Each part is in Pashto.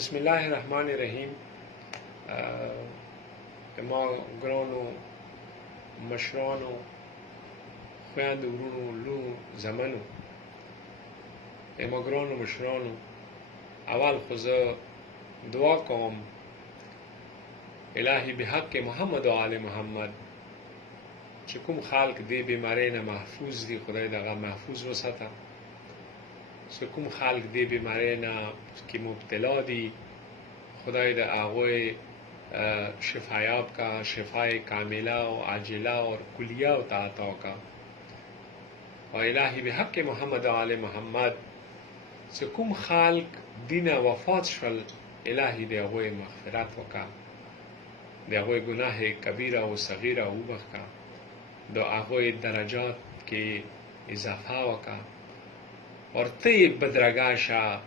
بسم الله الرحمن الرحیم. ما ګرانو مشرانو، خویندو، ورونو، لونو، زمنو، ما ګرانو مشرانو، اول خو زه دعا کوم الهی به حق محمد و آل محمد چې کوم خلق دې بیماری نه محفوظ دي، خدای دغه محفوظ وساته. چې کوم خلق دې بیماری نه کې مبتلا دي، خدای د هغوی شفایاب کا، شفای کامله و عاجله اور کلیه و عطا کا. و الهی به حق محمد و آل محمد چې کوم خلق دینه وفات شول، الهی د هغوی مغفرت وکا، د هغوی گناه کبیره و صغیره وبخښه، د هغوی درجات کې اضافه وکا، اور ته بدرګه شه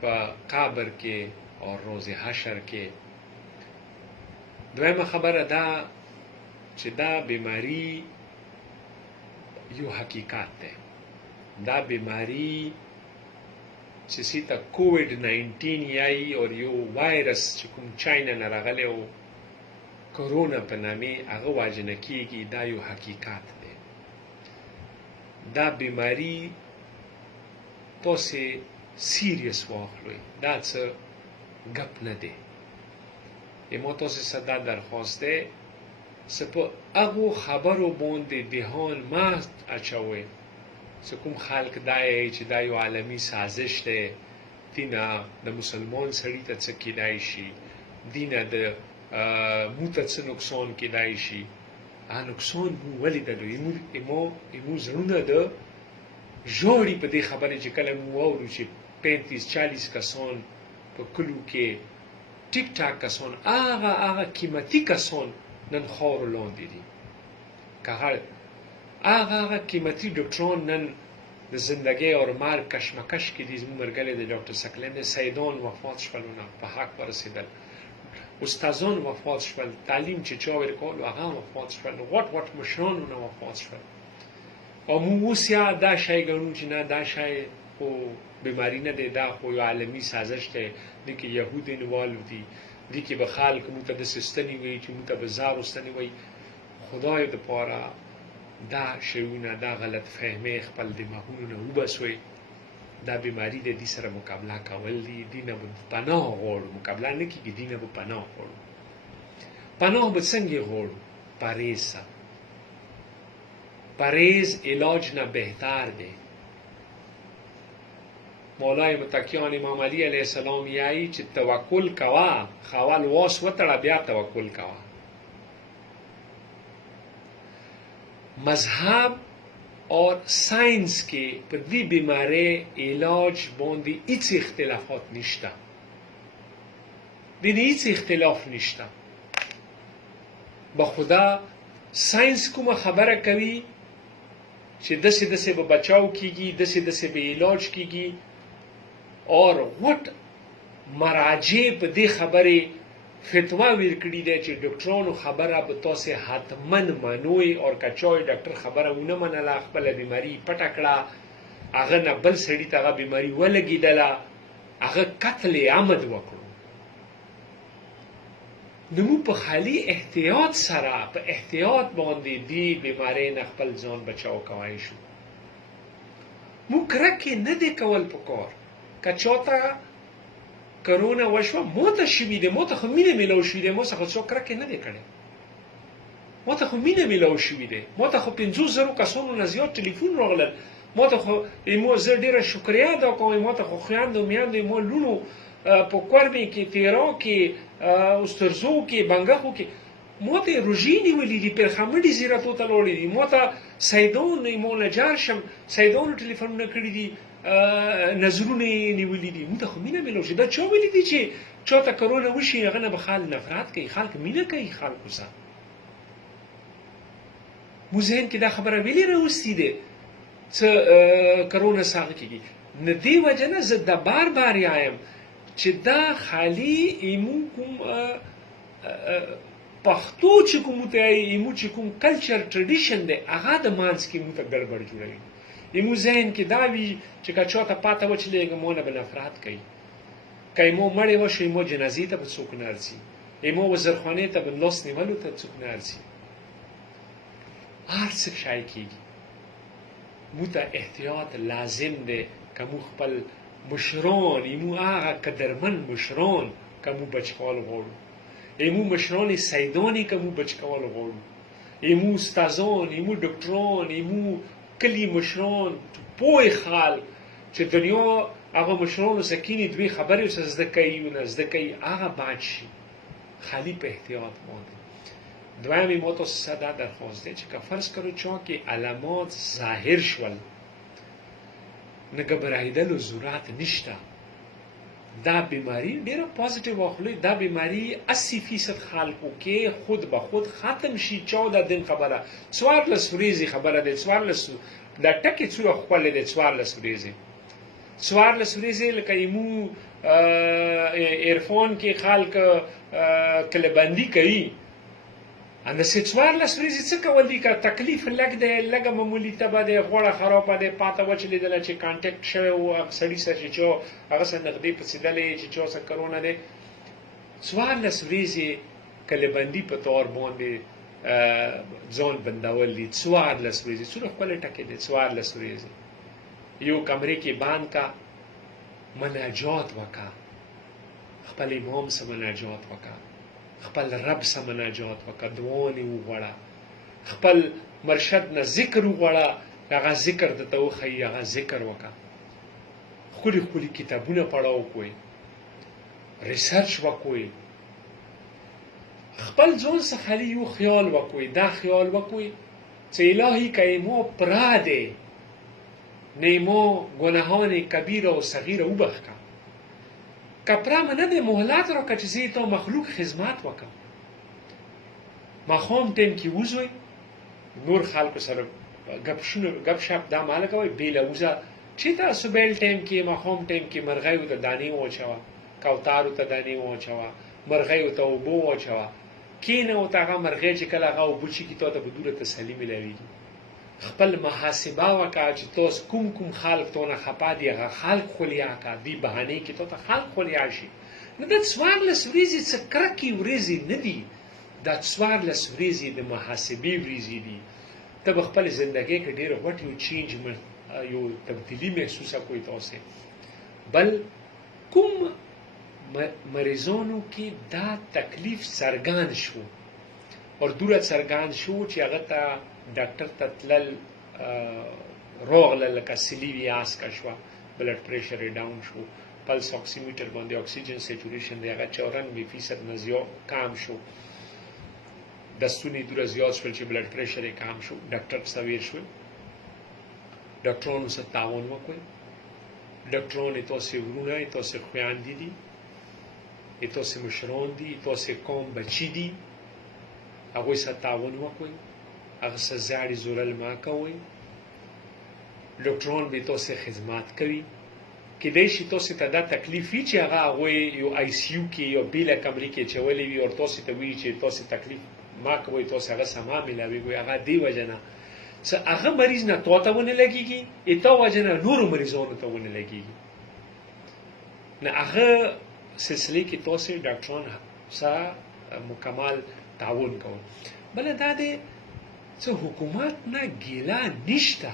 په قبر کې اور روز حشر کې. دویمه خبره ده چې دا بیماری یو حقیقت ده. دا بیماری چې سیته کوویډ 19 یای اور یو وایرس چې کوم چاینا نه راغلی و، کرونا په نامې، هغه واجنه کیږي. دا یو حقیقت ده. دا بیماری تاسې سیریس واخلئ، دا څه ګپ نه دی. ما تاسې څه دا درخواست دی چې په هغو خبرو باندې دهان مه اچوئ چې کوم خلق دا یې چې دا یو عالمي سازش دی، دینه د مسلمان سړي ته څه کیدای شي، دینه د مو ته څه نقصان کیدای شي. نقصان مو ولیدلو، ایمو زړونه د ژاړي په دې خبرې چې کله مو واورو چې 35-40 کسان په کلو کې ټیک ټاک کسان، هغه قیمتي کسان نن خاورو لاندې دي. که هغه قیمتي ډاکټران نن د زندګۍ اور مرګ کشمکش کې دي. زموږ ملګری د ډاکټر سکلین سیدان وفات شولونه په حق ورسېدل، استادان وفات شول، تعلیم چې چا ورکول هغه وفات شول، غټ مشرانونه وفات شول. او موږ اوس یا دا شی ګڼو چې نه، دا شی خو بیماری نه دی، دا خو یو عالمي سازش دی، دې کې یهود انوالو دي، دې کې به خلک موږ ته داسې ستنې وایي چې موږ ته به زارو ستنې وایي. خدای دپاره دا شیونه، دا غلط فهمې خپل دماغونو نه وباسوئ. دا بیماری د دې سره مقابله کول دي. دې نه به پناه غواړو، مقابله نه کېږي، دې نه به پناه غواړو. پناه به څنګه غواړو؟ پرهیز سره. پرهیز علاج نه بهتر دی. مولای متقیان امام علی علیه السلام یایی چې توکل کوه، خاول واس وتړه، بیا توکل کوه. مذهب اور ساینس کې په دې بیماری علاج باندې هیڅ اختلافات نشته. دې هیڅ اختلاف نشته. به خدا ساینس کومه خبره کوي چې دسې به بچاو کیږي، دسې به علاج کیږي، اور غټ مراجع په دې خبرې فتوا ورکړي دی چې ډاکټرانو خبره به تاسې حتمن منوئ، اور که چا ډاکټر خبره ونه منله، خپله بیماري پټه کړه، هغه نه بل سړي ته هغه بیماري ولګېدله، هغه قتل عمد وکړو. نو موږ په خالي احتیاط سره، په احتیاط باندې دې بیمارۍ نه خپل ځان بچاو کولی شو. موږ کرکې نه دی کول پکار. که چاته کرونا وشوه، ما ته شوي دی، ما ته خو مینه میلاو شوي دی، ما څخه څوک کرکې نه دی کړی. ما ته خو مینه میلاو شوي دی، ما ته خو 50,000 کسانو نه زیات ټلیفون راغلل، ما ته خو زه ډېره شکریه ادا کوم، ما ته خو خویندو میندو ما لونو په کورمې کې، تیرا کې، استرزو کې، بنګښو کې ما ته روژې نیولي دي، پرخمډې زیارتو ته لاړې دي، ما ته سیدان ما نجار شم سیدانو ټلیفونونه کړي دي، نظرونه یې نیولي دي. موږ ته خو مینه میلاو شي. دا چا ویلي دي چې چا ته کرونا وشي هغه نه به خلک نفرت کوي؟ خلک مینه کوي خلکو سره. مو ذهن کې دا خبره ویلې راوستې ده چې کرونا څه کېږي. نه دې وجه نه زه دا بار یم چې دا خالي ایمو کوم پښتو چې کوم ته ایمو چې کوم کلچر ټریډیشن دی، هغه د مانځ کې موږ ته ګډوډ جوړوي. ایمو ذهن کې دا وي چې که چا ته پاته و چې لږ مونه به نفرت کوي. که ایمو مړی وشو ایمو جنازې ته به څوک نه ارځي، ایمو وزرخوانې ته به لاس نیولو ته څوک نه ارځي. هر څه شای کېږي. مو ته احتیاط لازم دی که مو خپل مشران ایمو هغه قدرمن مشران که مو بچ کول غواړو، ایمو مشران سیدانی که مو بچ کول غواړو، ایمو استادان، ایمو ډاکټران، ایمو کلی مشران، پوه خلک چې دنیا هغه مشرانو سکینی دوی خبرې څه زده کوي او نه زده کوي، هغه باید شي. خالی په احتیاط باندې. دویمې ما تاسو سره دا درخواست دی چې که فرض کړو چا کې علامات ظاهر شول نه ګبرایدلو ضرورت نشته. دا بیماری ډیره پازیټیو واخلئ. دا بیماری 80% خلکو کې خود به خود ختم شي. 14 دن خبره، 14 ورځې خبره ده. 14 دا ټکي څومره ښکلی دی. 14 ورځې 14 ورځې لکه ایمو ایرفون کې خلک کلهبندي کوي. انداسې 14 ورځې څه کول دي؟ که تکلیف لږ دی، لږه معمولي تبه دی، غوړه خرابه دی، پاته وچلېدله چې کانټیکټ شوی و هغه سړي سره چې چا هغه سره نږدې پڅېدلی چې چا سره کرونا دی، 14 ورځې کلهبندي په طور باندې ځان بندول دي. 14 ورځې څومره ښکلی ټکې دی. 14 ورځې یو کمرې کې بند کا، مناجات وکړه، خپل امام سره مناجات وکړه، خپل رب سره مناجات وکړه، دعاوې وغواړه، خپل مرشد نه ذکر وغواړه، هغه ذکر درته وښیي، هغه ذکر وکړه. ښکلي ښکلي کتابونه پړه وکړئ، ریسرچ وکړئ، خپل ځان څخه خالي یو خیال وکړئ. دا خیال وکړئ چې الهی که ایما پرا دی نه ایما ګناهان کبیره و صغیره وبخښه. که پرامه نه دی مهلت راکړه چې زه تا مخلوق خدمت وکړم. ماښام ټایم کې وځئ، نور خلکو سره ګپ شپ دا مه لګوئ، بېله وځه. چېرته صبحیل ټایم کې، ماښام ټایم کې مرغیو ته دانې واچوه، کوترو ته دانې واچوه، مرغیو ته اوبه واچوه، کښېنه ورته هغه مرغۍ چې کله هغه اوبه څښي تا ته به دوره تسلي میلاویږي. خپل محاسبه وکړه چې تاسو کوم کوم خلک تونه خفه دي، هغه خلک خولیا کړه. دې بهانې کې تا ته خلک خولیا شي. نو دا 14 ورځې څه کرکې ورځې نه دي، دا 14 ورځې د محاسبې ورځې دي. ته به خپل زندګۍ کې ډېر غټ یو چینج یو تبدیلي محسوسه کوئ تاسې. بل کوم مریضانو کې دا تکلیف څرګند شو او دوره څرګند شو چې هغه ته ډاکټر ته تلل راغله، لکه سلیوي اسکه شوه، بلډ پریشر یې ډاون شو، پلس اکسیمیټر باندې اکسیجن سیچوریشن دی هغه 94% نه زیات کم شو، دستونه دوره زیات شول چې بلډ پریشر یې کم شو، ډاکټر سویر شول. ډاکټرانو سره تعاون وکړئ. ډاکټران یې تاسې ورونه، یې تاسې خویندې دي، یې تاسې مشران دي، یې تاسې قوم بچي دي. هغوی سره تعاون وکړئ، هغه سره زیړې زورل مه کوئ. ډاکټران به تاسې خدمت کوي. کیدای شي تاسې ته دا تکلیف وي چې هغه هغوی یو آی سی یو کې یا بېله کمرې کې اچولی وي او تاسې ته وایي چې تاسې تکلیف مه کوئ، تاسې هغه سره مه میلاویږئ. هغه دې وجه نه څه هغه مریض نه تا ته ونه لګېږي، تا وجه نه نورو مریضانو ته ونه لګېږي. نه هغه سلسلې کې تاسې ډاکټران سره مکمل تعاون کوئ. بله دا دی څه حکومت نه ګیله نشته.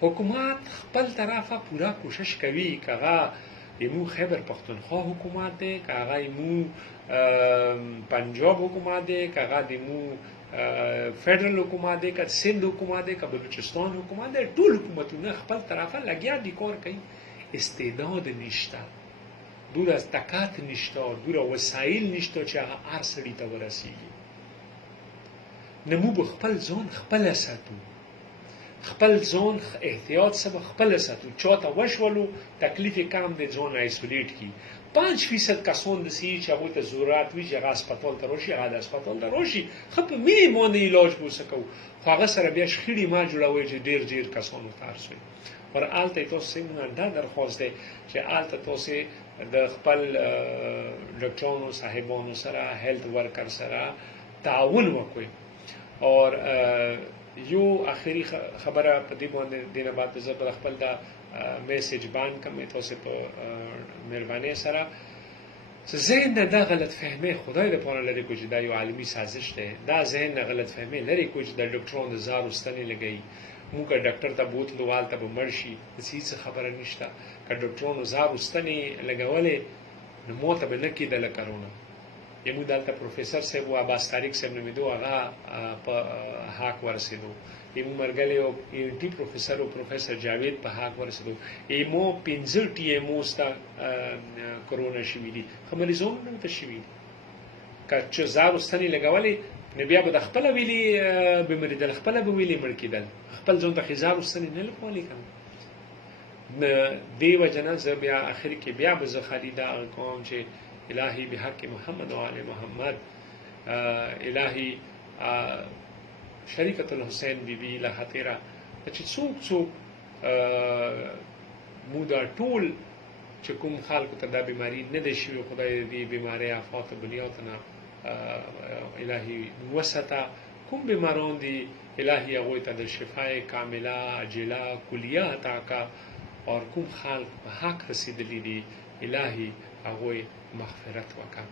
حکومت خپل طرفه پورا کوشش کوي. که هغه ایمو خیبر پختونخوا حکومت دی، که هغه ایمو پنجاب حکومت دی، که هغه ایمو فیډرل حکومت دی، که سند حکومت دی، که بلوچستان حکومت دی، ټول حکومتونه خپل طرفه لګیا دي کار کوي. استعداد نشته، دور از طاقت نشته، دور وسایل نشته چې هغه هر سړي ته ورسیږي. نه موږ به خپل ځان خپله ساتو، خپل ځان احتیاط سره خپله ساتو. چاته وشولو تکلیف کم دی ځان ایسولیټ کړي. 5% کسان داسې چې هغوی ته ضرورت وي چې هغه هسپتال ته راشي، هغه د هسپتال ته راشي، ښه په مینې باندې علاج به ورسره کوو. خو هغه سره بیا شخړې مه جوړوئ چې ډېر کسانو ته ارسوئ. ور هلته یې تاسو څنګه دا درخواست دی چې هلته تاسې د خپل ډاکټرانو صاحبانو سره، هیلث ورکر سره تعاون وکړئ. اور یو آخري خبره په دې باندې دینه بعد زه بل خپل د میسج باندې کوم تاسو په مهرباني سره ذهن نه دا غلط فهمي خدای د پاره لري کوم چې دا یو عالمي سازش دی دا ذهن نه غلط فهمي لري کوم چې د ډاکټرونو د زار واستنې لګي موږ ډاکټر ته بوتلو والته به مرشي د هیڅ خبره نشته که ډاکټرونو زار واستنې لګولې نو موته به نه کېدله کرونا یمو دلته پروفیسور صاحب و عباس طارق صاحب نومېدو هغه په حق ورسېدو یمو مرګلی یو ټي پروفیسور او پروفیسور جاوید په حق ورسېدو ایمو 15 ټي ایمو ستا کرونا شوي دي ښه مریضونه نه ورته شوي دي که چې زار واستنې لګولې نو بیا به د خپله ویلي بمریدل خپله به ویلي مړ کېدل خپل ځان ته خې زار واستنې نه لګولې که نه دې وجه نه زه بیا اخر کې بیا به زه خالي دغه کوم چې الهي بحق محمد و آل محمد الهي شریکة الحسین بی بی له تیرا چې څوک مو دا ټول چې کوم خلکو ته دا بیماری نه ده شوې خدای دې بیماری آفات بنیاتنا الهي وسطه کوم بیماران دي الهي هغوی ته د شفای کامله عاجله کلیه عطا کا اور کوم خلق په حق رسیدلی دي الهي هغوی مغفرت وکړه